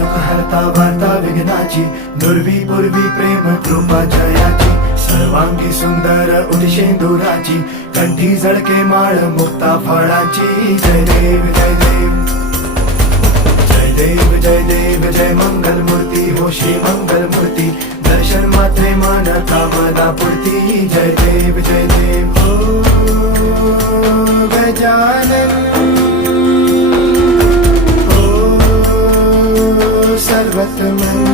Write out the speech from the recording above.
दुःख हरता वार्ता विघ्नाची, नुरवी पूर्वी प्रेम कृपा जयाची, सर्वांगी सुंदर उदिशेंदुराची, कंठी झळके माळ मुक्ता फळाची. जय देव जय देव जय देव जय देव जय मंगल मूर्ती हो श्री मंगल मूर्ती, दर्शन मात्रे मान कामना पूर्ती. जय देव जय देव ओ गजानन ओ सर्वतमन